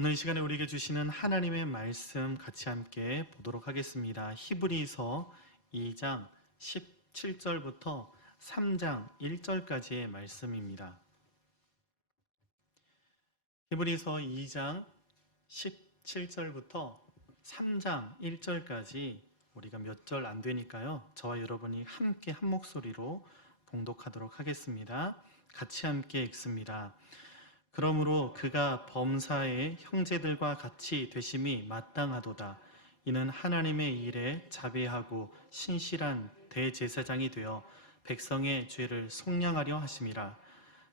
오늘 이 시간에 우리에게 주시는 하나님의 말씀 같이 함께 보도록 하겠습니다. 히브리서 2장 17절부터 3장 1절까지의 말씀입니다. 히브리서 2장 17절부터 3장 1절까지 우리가 몇 절 안 되니까요. 저와 여러분이 함께 한 목소리로 봉독하도록 하겠습니다. 같이 함께 읽습니다. 그러므로 그가 범사의 형제들과 같이 되심이 마땅하도다. 이는 하나님의 일에 자비하고 신실한 대제사장이 되어 백성의 죄를 속량하려 하심이라.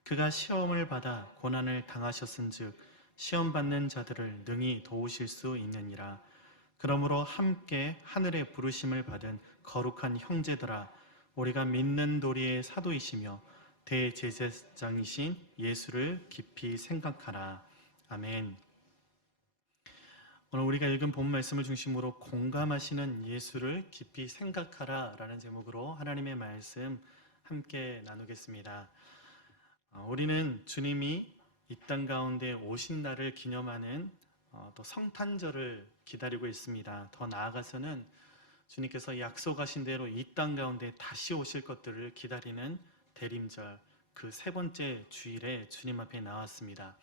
그가 시험을 받아 고난을 당하셨은즉 시험 받는 자들을 능히 도우실 수 있느니라. 그러므로 함께 하늘의 부르심을 받은 거룩한 형제들아, 우리가 믿는 도리의 사도이시며 대제사장이신 예수를 깊이 생각하라. 아멘. 오늘 우리가 읽은 본 말씀을 중심으로 공감하시는 예수를 깊이 생각하라 라는 제목으로 하나님의 말씀 함께 나누겠습니다. 우리는 주님이 이 땅 가운데 오신 날을 기념하는 또 성탄절을 기다리고 있습니다. 더 나아가서는 주님께서 약속하신 대로 이 땅 가운데 다시 오실 것들을 기다리는 대림절, 그 세 번째 주일에 주님 앞에 나왔습니다.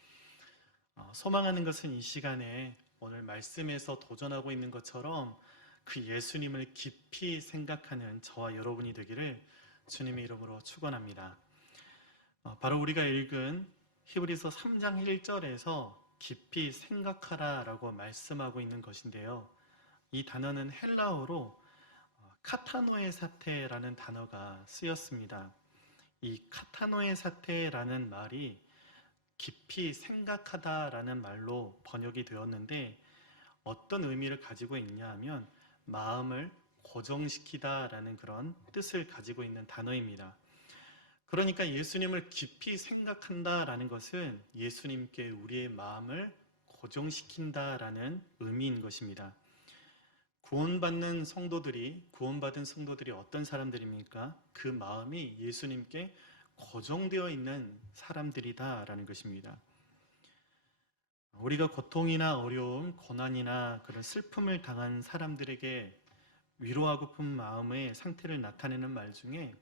소망하는 것은 이 시간에 오늘 말씀에서 도전하고 있는 것처럼 그 예수님을 깊이 생각하는 저와 여러분이 되기를 주님의 이름으로 축원합니다. 바로 우리가 읽은 히브리서 3장 1절에서 깊이 생각하라 라고 말씀하고 있는 것인데요. 이 단어는 헬라어로 카타노의 사태라는 단어가 쓰였습니다. 이 카타노의 사태라는 말이 깊이 생각하다라는 말로 번역이 되었는데 어떤 의미를 가지고 있냐 하면 마음을 고정시키다라는 그런 뜻을 가지고 있는 단어입니다. 그러니까 예수님을 깊이 생각한다라는 것은 예수님께 우리의 마음을 고정시킨다라는 의미인 것입니다. 구원받은 성도들이 어떤 사람들입니까? 그 마음이 예수님께 고정되어 있는 사람들이다라는 것입니다. 우리가 고통이나 어려움, 고난이나 그런 슬픔을 당한 사람들에게 위로하고픈 마음의 상태를 나타내는 말 중에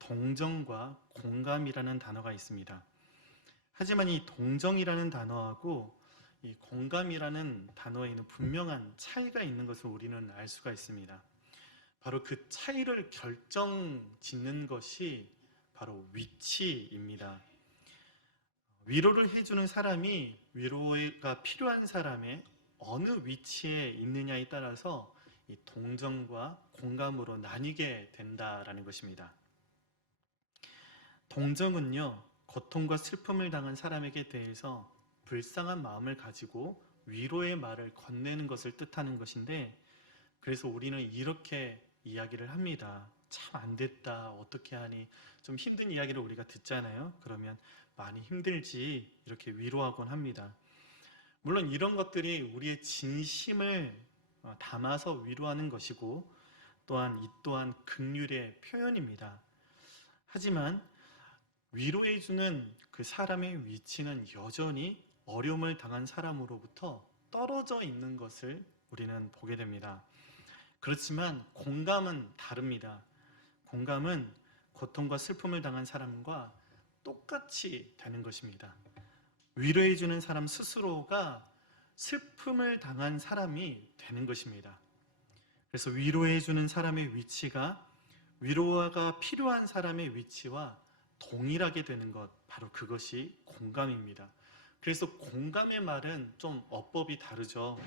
동정과 공감이라는 단어가 있습니다. 하지만 이 동정이라는 단어하고 이 공감이라는 단어에는 분명한 차이가 있는 것을 우리는 알 수가 있습니다. 바로 그 차이를 결정짓는 것이 바로 위치입니다. 위로를 해주는 사람이 위로가 필요한 사람의 어느 위치에 있느냐에 따라서 이 동정과 공감으로 나뉘게 된다라는 것입니다. 동정은요, 고통과 슬픔을 당한 사람에게 대해서 불쌍한 마음을 가지고 위로의 말을 건네는 것을 뜻하는 것인데, 그래서 우리는 이렇게 이야기를 합니다. 참 안 됐다, 어떻게 하니, 좀 힘든 이야기를 우리가 듣잖아요. 그러면 많이 힘들지, 이렇게 위로하곤 합니다. 물론 이런 것들이 우리의 진심을 담아서 위로하는 것이고 또한 이 또한 긍휼의 표현입니다. 하지만 위로해주는 그 사람의 위치는 여전히 어려움을 당한 사람으로부터 떨어져 있는 것을 우리는 보게 됩니다. 그렇지만 공감은 다릅니다. 공감은 고통과 슬픔을 당한 사람과 똑같이 되는 것입니다. 위로해주는 사람 스스로가 슬픔을 당한 사람이 되는 것입니다. 그래서 위로해주는 사람의 위치가 위로가 필요한 사람의 위치와 동일하게 되는 것, 바로 그것이 공감입니다. 그래서 공감의 말은 좀 어법이 다르죠.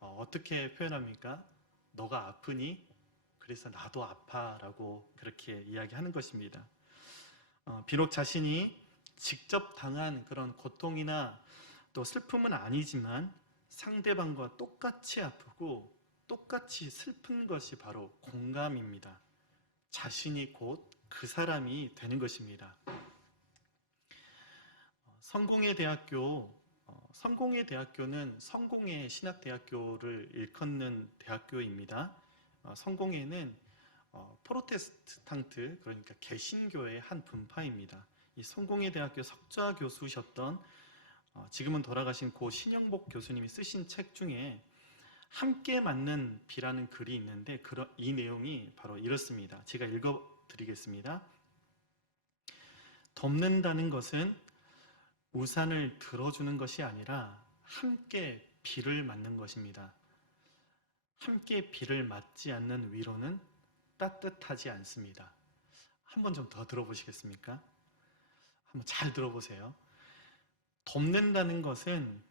어떻게 표현합니까? 너가 아프니? 그래서 나도 아파 라고 그렇게 이야기하는 것입니다. 비록 자신이 직접 당한 그런 고통이나 또 슬픔은 아니지만 상대방과 똑같이 아프고 똑같이 슬픈 것이 바로 공감입니다. 자신이 곧 그 사람이 되는 것입니다. 성공의 대학교는 성공의 신학대학교를 일컫는 대학교입니다. 성공회는 프로테스탄트, 그러니까 개신교의 한 분파입니다. 이 성공회 대학교 석좌 교수셨던 지금은 돌아가신 고 신영복 교수님이 쓰신 책 중에 함께 맞는 비라는 글이 있는데 이 내용이 바로 이렇습니다. 제가 읽어드리겠습니다. 돕는다는 것은 우산을 들어주는 것이 아니라 함께 비를 맞는 것입니다. 함께 비를 맞지 않는 위로는 따뜻하지 않습니다. 한 번 좀 더 들어보시겠습니까? 한번 잘 들어보세요. 돕는다는 것은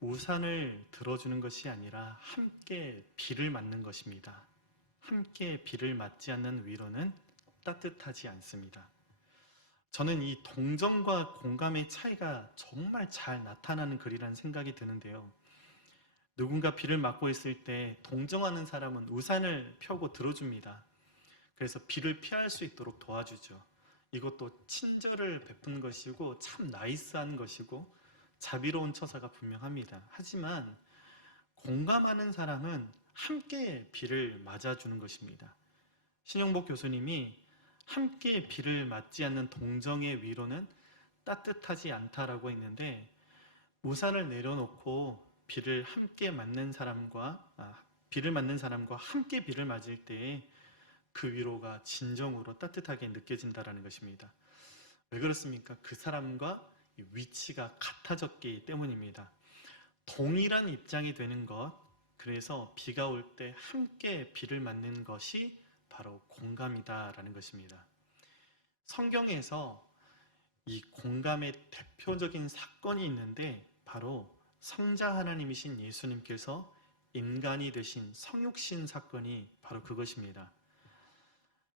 우산을 들어주는 것이 아니라 함께 비를 맞는 것입니다. 함께 비를 맞지 않는 위로는 따뜻하지 않습니다. 저는 이 동정과 공감의 차이가 정말 잘 나타나는 글이라는 생각이 드는데요. 누군가 비를 맞고 있을 때 동정하는 사람은 우산을 펴고 들어줍니다. 그래서 비를 피할 수 있도록 도와주죠. 이것도 친절을 베푸는 것이고 참 나이스한 것이고 자비로운 처사가 분명합니다. 하지만 공감하는 사람은 함께 비를 맞아주는 것입니다. 신영복 교수님이 함께 비를 맞지 않는 동정의 위로는 따뜻하지 않다라고 했는데, 우산을 내려놓고 비를 맞는 사람과 함께 비를 맞을 때에 그 위로가 진정으로 따뜻하게 느껴진다라는 것입니다. 왜 그렇습니까? 그 사람과 위치가 같아졌기 때문입니다. 동일한 입장이 되는 것, 그래서 비가 올 때 함께 비를 맞는 것이 바로 공감이다라는 것입니다. 성경에서 이 공감의 대표적인 사건이 있는데 바로 성자 하나님이신 예수님께서 인간이 되신 성육신 사건이 바로 그것입니다.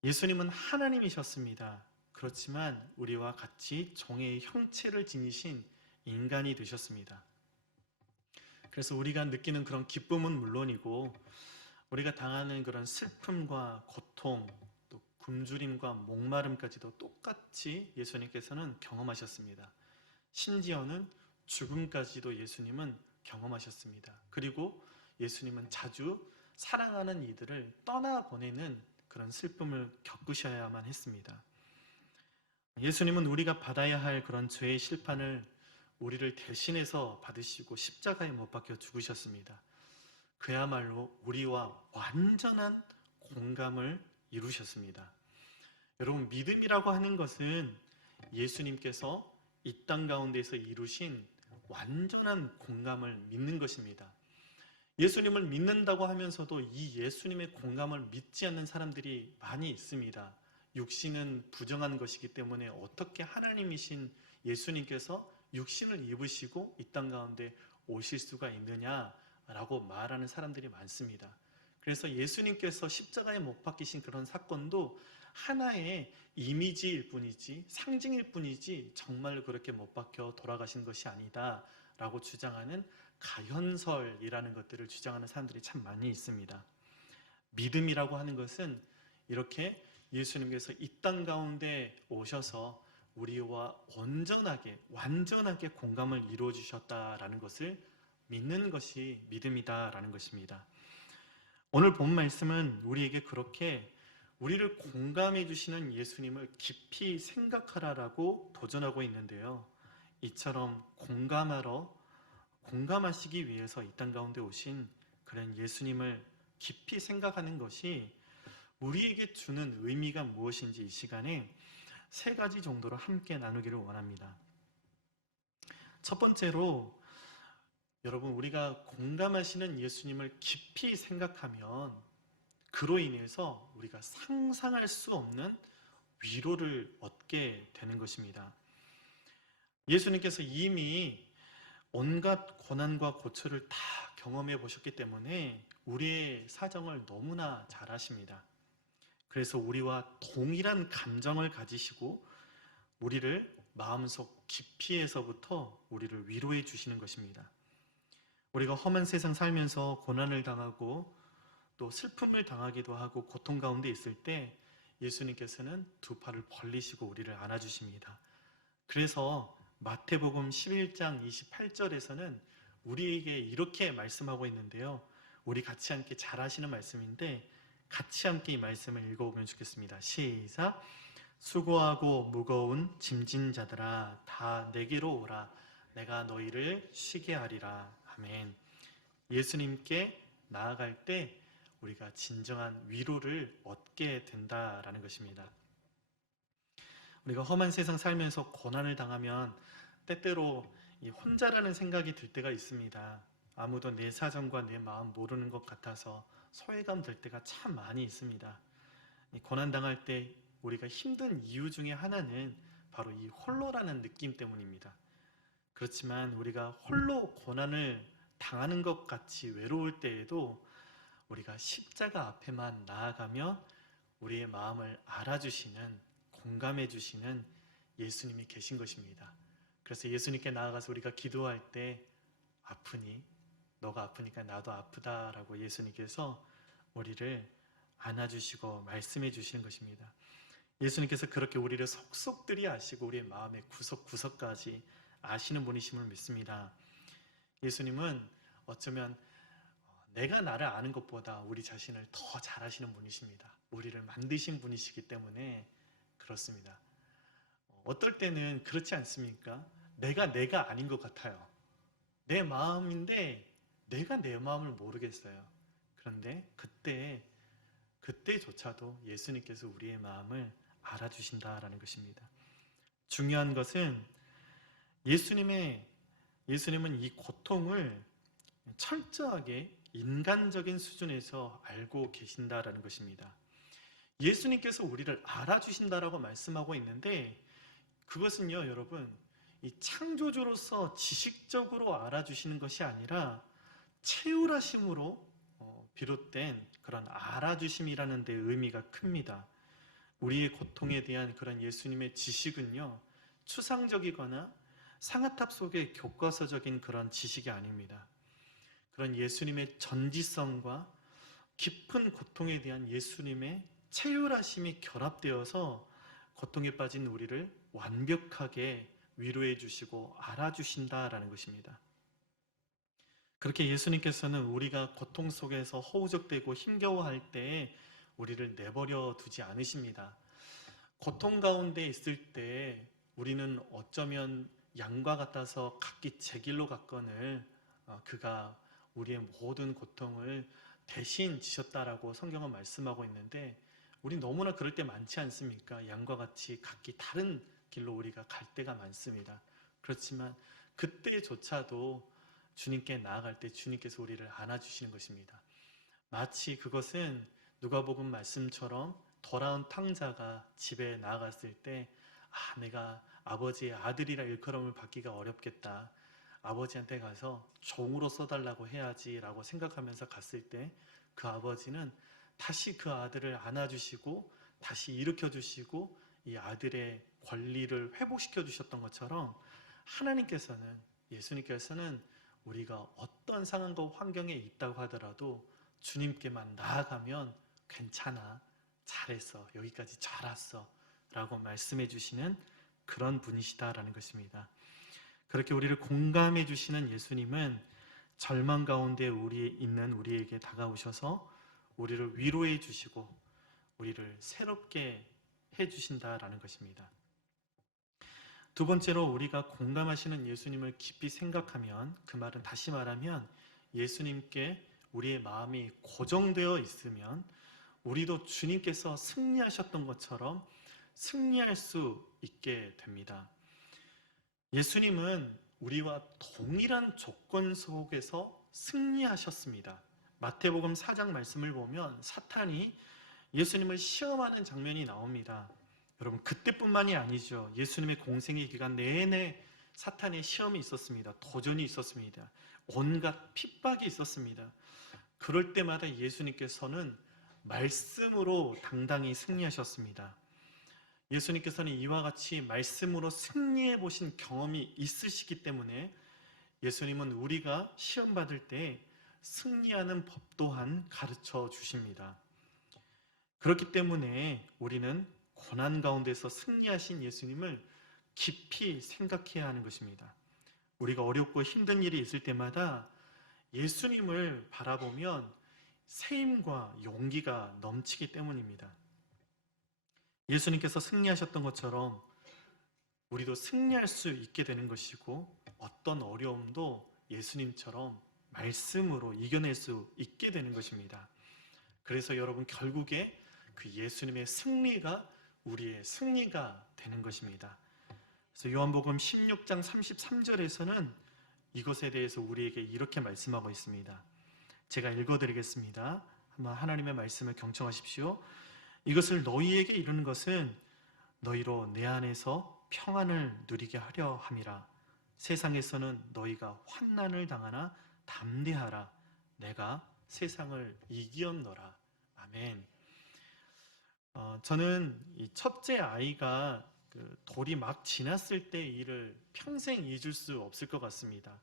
예수님은 하나님이셨습니다. 그렇지만 우리와 같이 종의 형체를 지니신 인간이 되셨습니다. 그래서 우리가 느끼는 그런 기쁨은 물론이고 우리가 당하는 그런 슬픔과 고통, 또 굶주림과 목마름까지도 똑같이 예수님께서는 경험하셨습니다. 심지어는 죽음까지도 예수님은 경험하셨습니다. 그리고 예수님은 자주 사랑하는 이들을 떠나보내는 그런 슬픔을 겪으셔야만 했습니다. 예수님은 우리가 받아야 할 그런 죄의 심판을 우리를 대신해서 받으시고 십자가에 못 박혀 죽으셨습니다. 그야말로 우리와 완전한 공감을 이루셨습니다. 여러분, 믿음이라고 하는 것은 예수님께서 이 땅 가운데서 이루신 완전한 공감을 믿는 것입니다. 예수님을 믿는다고 하면서도 이 예수님의 공감을 믿지 않는 사람들이 많이 있습니다. 육신은 부정한 것이기 때문에 어떻게 하나님이신 예수님께서 육신을 입으시고 이 땅 가운데 오실 수가 있느냐라고 말하는 사람들이 많습니다. 그래서 예수님께서 십자가에 못 박히신 그런 사건도 하나의 이미지일 뿐이지, 상징일 뿐이지 정말로 그렇게 못 박혀 돌아가신 것이 아니다 라고 주장하는 가현설이라는 것들을 주장하는 사람들이 참 많이 있습니다. 믿음이라고 하는 것은 이렇게 예수님께서 이 땅 가운데 오셔서 우리와 완전하게 공감을 이루어 주셨다라는 것을 믿는 것이 믿음이다라는 것입니다. 오늘 본 말씀은 우리에게 그렇게 우리를 공감해 주시는 예수님을 깊이 생각하라라고 도전하고 있는데요. 이처럼 공감하시기 위해서 이 땅 가운데 오신 그런 예수님을 깊이 생각하는 것이 우리에게 주는 의미가 무엇인지 이 시간에 3가지 정도로 함께 나누기를 원합니다. 첫 번째로, 여러분, 우리가 공감하시는 예수님을 깊이 생각하면 그로 인해서 우리가 상상할 수 없는 위로를 얻게 되는 것입니다. 예수님께서 이미 온갖 고난과 고초를 다 경험해 보셨기 때문에 우리의 사정을 너무나 잘 아십니다. 그래서 우리와 동일한 감정을 가지시고 우리를 마음속 깊이에서부터 우리를 위로해 주시는 것입니다. 우리가 험한 세상 살면서 고난을 당하고 또 슬픔을 당하기도 하고 고통 가운데 있을 때 예수님께서는 2팔을 벌리시고 우리를 안아주십니다. 그래서 마태복음 11장 28절에서는 우리에게 이렇게 말씀하고 있는데요. 우리 같이 함께 잘 아시는 말씀인데 같이 함께 이 말씀을 읽어보면 좋겠습니다. 시작! 수고하고 무거운 짐진 자들아 다 내게로 오라. 내가 너희를 쉬게 하리라. 아멘. 예수님께 나아갈 때 우리가 진정한 위로를 얻게 된다라는 것입니다. 우리가 험한 세상 살면서 고난을 당하면 때때로 이 혼자라는 생각이 들 때가 있습니다. 아무도 내 사정과 내 마음 모르는 것 같아서 소외감 들 때가 참 많이 있습니다. 이 고난 당할 때 우리가 힘든 이유 중에 하나는 바로 이 홀로라는 느낌 때문입니다. 그렇지만 우리가 홀로 고난을 당하는 것 같이 외로울 때에도 우리가 십자가 앞에만 나아가면 우리의 마음을 알아주시는, 공감해 주시는 예수님이 계신 것입니다. 그래서 예수님께 나아가서 우리가 기도할 때 아프니? 너가 아프니까 나도 아프다라고 예수님께서 우리를 안아주시고 말씀해 주시는 것입니다. 예수님께서 그렇게 우리를 속속들이 아시고 우리의 마음의 구석구석까지 아시는 분이심을 믿습니다. 예수님은 어쩌면 내가 나를 아는 것보다 우리 자신을 더 잘 아시는 분이십니다. 우리를 만드신 분이시기 때문에 그렇습니다. 어떨 때는 그렇지 않습니까? 내가 아닌 것 같아요. 내 마음인데 내가 내 마음을 모르겠어요. 그런데 그때조차도 예수님께서 우리의 마음을 알아주신다라는 것입니다. 중요한 것은 예수님은 이 고통을 철저하게 인간적인 수준에서 알고 계신다라는 것입니다. 예수님께서 우리를 알아주신다라고 말씀하고 있는데 그것은요, 여러분, 이 창조주로서 지식적으로 알아주시는 것이 아니라 채울하심으로 비롯된 그런 알아주심이라는 데 의미가 큽니다. 우리의 고통에 대한 그런 예수님의 지식은요, 추상적이거나 상아탑 속의 교과서적인 그런 지식이 아닙니다. 그런 예수님의 전지성과 깊은 고통에 대한 예수님의 채울하심이 결합되어서 고통에 빠진 우리를 완벽하게 위로해 주시고 알아주신다라는 것입니다. 그렇게 예수님께서는 우리가 고통 속에서 허우적대고 힘겨워할 때에 우리를 내버려 두지 않으십니다. 고통 가운데 있을 때 우리는 어쩌면 양과 같아서 각기 제 길로 갔거늘 그가 우리의 모든 고통을 대신 지셨다라고 성경은 말씀하고 있는데 우리 너무나 그럴 때 많지 않습니까? 양과 같이 각기 다른 길로 우리가 갈 때가 많습니다. 그렇지만 그때조차도 주님께 나아갈 때 주님께서 우리를 안아주시는 것입니다. 마치 그것은 누가복음 말씀처럼 돌아온 탕자가 집에 나아갔을 때 내가 아버지의 아들이라 일컬음을 받기가 어렵겠다. 아버지한테 가서 종으로 써달라고 해야지 라고 생각하면서 갔을 때 그 아버지는 다시 그 아들을 안아주시고 다시 일으켜주시고 이 아들의 권리를 회복시켜 주셨던 것처럼 하나님께서는, 예수님께서는 우리가 어떤 상황과 환경에 있다고 하더라도 주님께만 나아가면 괜찮아, 잘했어, 여기까지 잘 왔어 라고 말씀해 주시는 그런 분이시다라는 것입니다. 그렇게 우리를 공감해 주시는 예수님은 절망 가운데 있는 우리에게 다가오셔서 우리를 위로해 주시고 우리를 새롭게 해 주신다라는 것입니다. 두 번째로 우리가 공감하시는 예수님을 깊이 생각하면, 그 말은 다시 말하면 예수님께 우리의 마음이 고정되어 있으면 우리도 주님께서 승리하셨던 것처럼 승리할 수 있게 됩니다. 예수님은 우리와 동일한 조건 속에서 승리하셨습니다. 마태복음 4장 말씀을 보면 사탄이 예수님을 시험하는 장면이 나옵니다. 여러분, 그때뿐만이 아니죠. 예수님의 공생의 기간 내내 사탄의 시험이 있었습니다. 도전이 있었습니다. 온갖 핍박이 있었습니다. 그럴 때마다 예수님께서는 말씀으로 당당히 승리하셨습니다. 예수님께서는 이와 같이 말씀으로 승리해 보신 경험이 있으시기 때문에 예수님은 우리가 시험받을 때 승리하는 법 또한 가르쳐 주십니다. 그렇기 때문에 우리는 고난 가운데서 승리하신 예수님을 깊이 생각해야 하는 것입니다. 우리가 어렵고 힘든 일이 있을 때마다 예수님을 바라보면 세임과 용기가 넘치기 때문입니다. 예수님께서 승리하셨던 것처럼 우리도 승리할 수 있게 되는 것이고 어떤 어려움도 예수님처럼 말씀으로 이겨낼 수 있게 되는 것입니다. 그래서 여러분 결국에 그 예수님의 승리가 우리의 승리가 되는 것입니다. 그래서 요한복음 16장 33절에서는 이것에 대해서 우리에게 이렇게 말씀하고 있습니다. 제가 읽어드리겠습니다. 한번 하나님의 말씀을 경청하십시오. 이것을 너희에게 이루는 것은 너희로 내 안에서 평안을 누리게 하려 함이라. 세상에서는 너희가 환난을 당하나 담대하라. 내가 세상을 이기었노라. 아멘. 저는 이 첫째 아이가 돌이 막 지났을 때 일을 평생 잊을 수 없을 것 같습니다.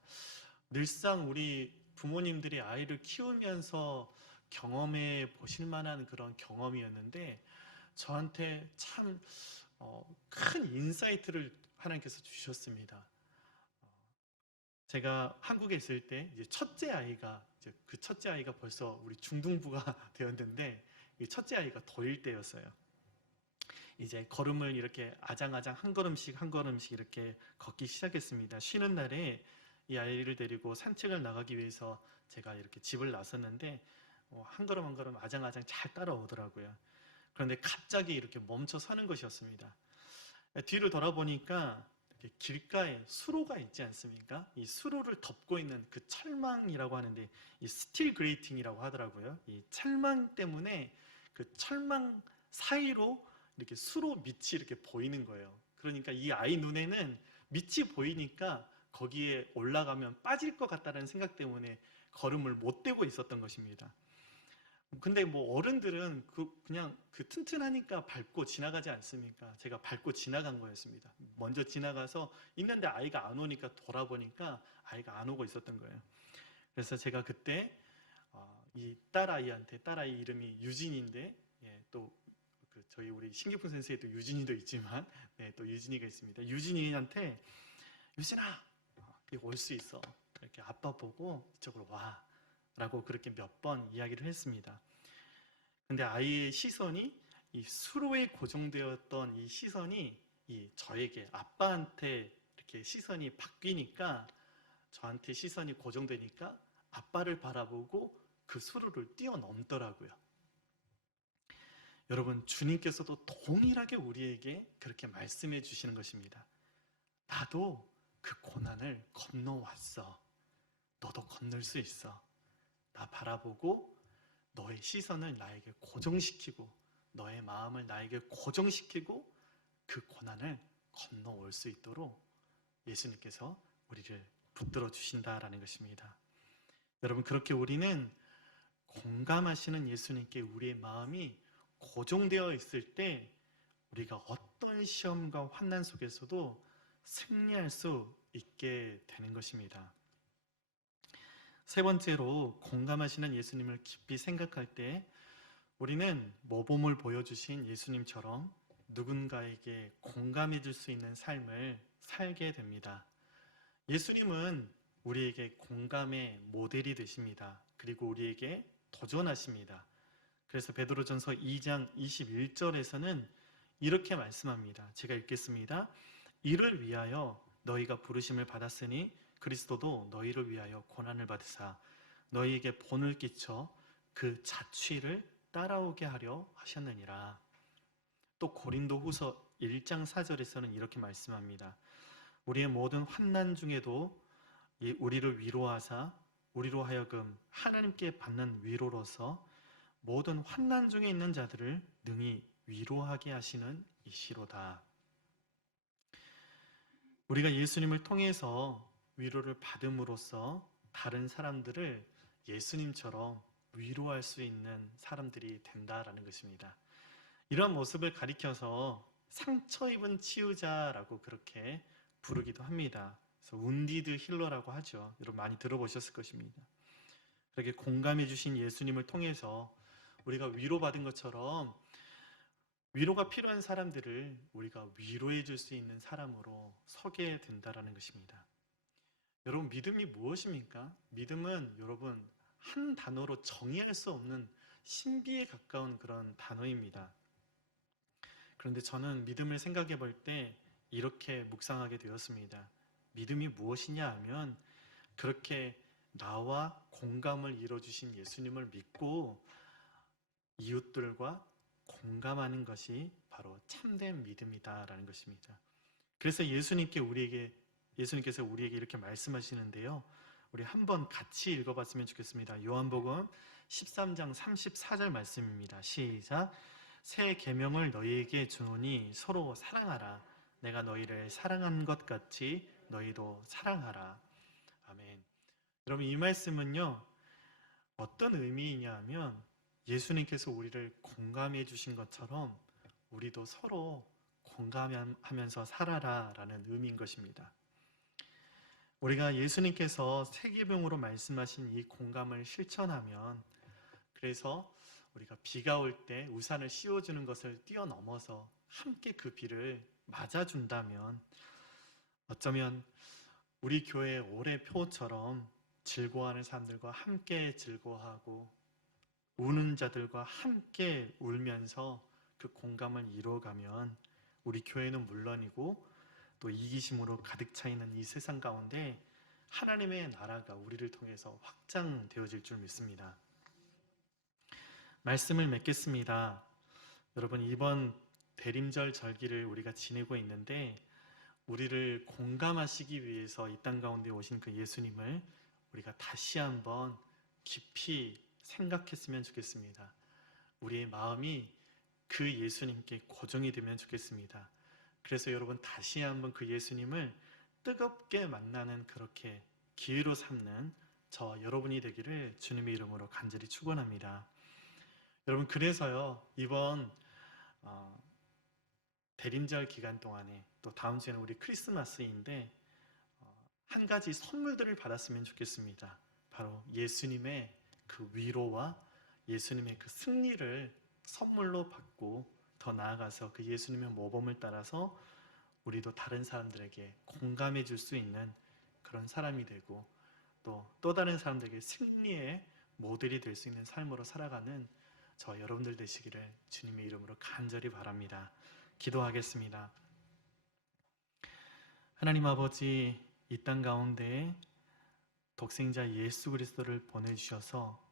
늘상 우리 부모님들이 아이를 키우면서 경험해 보실 만한 그런 경험이었는데 저한테 참 큰 인사이트를 하나님께서 주셨습니다. 제가 한국에 있을 때 이제 그 첫째 아이가 벌써 우리 중등부가 되었는데 이 첫째 아이가 더일 때였어요. 이제 걸음을 이렇게 아장아장 한 걸음씩 한 걸음씩 이렇게 걷기 시작했습니다. 쉬는 날에 이 아이를 데리고 산책을 나가기 위해서 제가 이렇게 집을 나섰는데 한 걸음 한 걸음 아장아장 잘 따라오더라고요. 그런데 갑자기 이렇게 멈춰 서는 것이었습니다. 뒤를 돌아보니까 이렇게 길가에 수로가 있지 않습니까? 이 수로를 덮고 있는 그 철망이라고 하는데 이 스틸 그레이팅이라고 하더라고요. 이 철망 때문에 그 철망 사이로 이렇게 수로 밑이 이렇게 보이는 거예요. 그러니까 이 아이 눈에는 밑이 보이니까 거기에 올라가면 빠질 것 같다는 생각 때문에 걸음을 못 떼고 있었던 것입니다. 근데 뭐 어른들은 그냥 튼튼하니까 밟고 지나가지 않습니까? 제가 밟고 지나간 거였습니다. 먼저 지나가서 있는데 아이가 안 오니까 돌아보니까 아이가 안 오고 있었던 거예요. 그래서 제가 그때 이 딸아이 이름이 유진인데 또 저희 우리 신기품 선생님도 유진이도 있지만 또 유진이가 있습니다. 유진이한테 유진아 올 수 있어. 이렇게 아빠 보고 이쪽으로 와. 라고 그렇게 몇 번 이야기를 했습니다. 근데 아이의 시선이 이 수로에 고정되었던 이 시선이 저에게 아빠한테 이렇게 시선이 바뀌니까 저한테 시선이 고정되니까 아빠를 바라보고 그 수로를 뛰어넘더라고요. 여러분 주님께서도 동일하게 우리에게 그렇게 말씀해 주시는 것입니다. 나도 그 고난을 건너왔어. 너도 건널 수 있어. 나 바라보고 너의 시선을 나에게 고정시키고 너의 마음을 나에게 고정시키고 그 고난을 건너올 수 있도록 예수님께서 우리를 붙들어 주신다라는 것입니다. 여러분 그렇게 우리는 공감하시는 예수님께 우리의 마음이 고정되어 있을 때 우리가 어떤 시험과 환난 속에서도 승리할 수 있게 되는 것입니다. 세 번째로 공감하시는 예수님을 깊이 생각할 때 우리는 모범을 보여주신 예수님처럼 누군가에게 공감해 줄 수 있는 삶을 살게 됩니다. 예수님은 우리에게 공감의 모델이 되십니다. 그리고 우리에게 도전하십니다. 그래서 베드로전서 2장 21절에서는 이렇게 말씀합니다. 제가 읽겠습니다. 이를 위하여 너희가 부르심을 받았으니 그리스도도 너희를 위하여 고난을 받으사 너희에게 본을 끼쳐 그 자취를 따라오게 하려 하셨느니라. 또 고린도후서 1장 4절에서는 이렇게 말씀합니다. 우리의 모든 환난 중에도 우리를 위로하사 우리로 하여금 하나님께 받는 위로로서 모든 환난 중에 있는 자들을 능히 위로하게 하시는 이시로다. 우리가 예수님을 통해서 위로를 받음으로써 다른 사람들을 예수님처럼 위로할 수 있는 사람들이 된다라는 것입니다. 이런 모습을 가리켜서 상처 입은 치유자라고 그렇게 부르기도 합니다. 그래서 운디드 힐러라고 하죠. 여러분 많이 들어보셨을 것입니다. 그렇게 공감해 주신 예수님을 통해서 우리가 위로받은 것처럼 위로가 필요한 사람들을 우리가 위로해 줄 수 있는 사람으로 서게 된다라는 것입니다. 여러분 믿음이 무엇입니까? 믿음은 여러분 한 단어로 정의할 수 없는 신비에 가까운 그런 단어입니다. 그런데 저는 믿음을 생각해 볼 때 이렇게 묵상하게 되었습니다. 믿음이 무엇이냐 하면 그렇게 나와 공감을 이뤄주신 예수님을 믿고 이웃들과 공감하는 것이 바로 참된 믿음이다라는 것입니다. 그래서 예수님께서 우리에게 이렇게 말씀하시는데요. 우리 한번 같이 읽어봤으면 좋겠습니다. 요한복음 13장 34절 말씀입니다. 시작. 새 계명을 너희에게 주노니 서로 사랑하라. 내가 너희를 사랑한 것 같이 너희도 사랑하라. 아멘. 여러분, 이 말씀은요, 어떤 의미이냐 하면 예수님께서 우리를 공감해 주신 것처럼 우리도 서로 공감하면서 살아라 라는 의미인 것입니다. 우리가 예수님께서 세계병으로 말씀하신 이 공감을 실천하면, 그래서 우리가 비가 올 때 우산을 씌워주는 것을 뛰어넘어서 함께 그 비를 맞아준다면 어쩌면 우리 교회의 올해 표처럼 즐거워하는 사람들과 함께 즐거워하고 우는 자들과 함께 울면서 그 공감을 이루어가면 우리 교회는 물론이고 또 이기심으로 가득 차 있는 이 세상 가운데 하나님의 나라가 우리를 통해서 확장되어질 줄 믿습니다. 말씀을 맺겠습니다. 여러분, 이번 대림절 절기를 우리가 지내고 있는데 우리를 공감하시기 위해서 이 땅 가운데 오신 그 예수님을 우리가 다시 한번 깊이 생각했으면 좋겠습니다. 우리의 마음이 그 예수님께 고정이 되면 좋겠습니다. 그래서 여러분, 다시 한번 그 예수님을 뜨겁게 만나는 그렇게 기회로 삼는 저 여러분이 되기를 주님의 이름으로 간절히 축원합니다. 여러분, 그래서요, 이번 대림절 기간 동안에 또 다음 주에는 우리 크리스마스인데 한 가지 선물들을 받았으면 좋겠습니다. 바로 예수님의 그 위로와 예수님의 그 승리를 선물로 받고 더 나아가서 그 예수님의 모범을 따라서 우리도 다른 사람들에게 공감해 줄 수 있는 그런 사람이 되고 또 다른 사람들에게 승리의 모델이 될 수 있는 삶으로 살아가는 저 여러분들 되시기를 주님의 이름으로 간절히 바랍니다. 기도하겠습니다. 하나님 아버지, 이 땅 가운데 독생자 예수 그리스도를 보내주셔서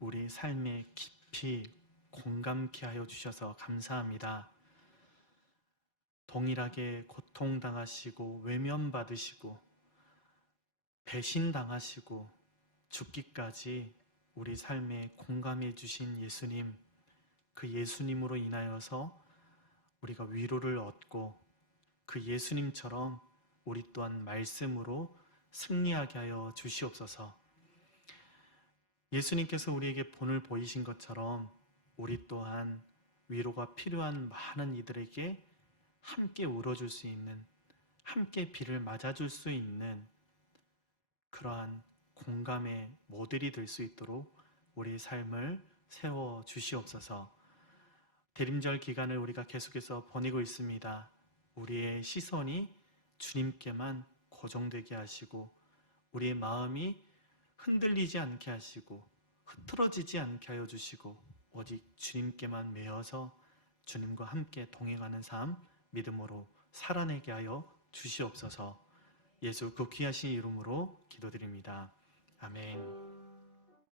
우리 삶에 깊이 공감케 하여 주셔서 감사합니다. 동일하게 고통당하시고 외면받으시고 배신당하시고 죽기까지 우리 삶에 공감해 주신 예수님, 그 예수님으로 인하여서 우리가 위로를 얻고 그 예수님처럼 우리 또한 말씀으로 승리하게 하여 주시옵소서. 예수님께서 우리에게 본을 보이신 것처럼 우리 또한 위로가 필요한 많은 이들에게 함께 울어줄 수 있는, 함께 비를 맞아줄 수 있는 그러한 공감의 모델이 될 수 있도록 우리 삶을 세워 주시옵소서. 대림절 기간을 우리가 계속해서 보내고 있습니다. 우리의 시선이 주님께만 고정되게 하시고 우리의 마음이 흔들리지 않게 하시고 흐트러지지 않게 하여 주시고 오직 주님께만 매어서 주님과 함께 동행하는 삶 믿음으로 살아내게 하여 주시옵소서. 예수 그 귀하신 이름으로 기도드립니다. 아멘.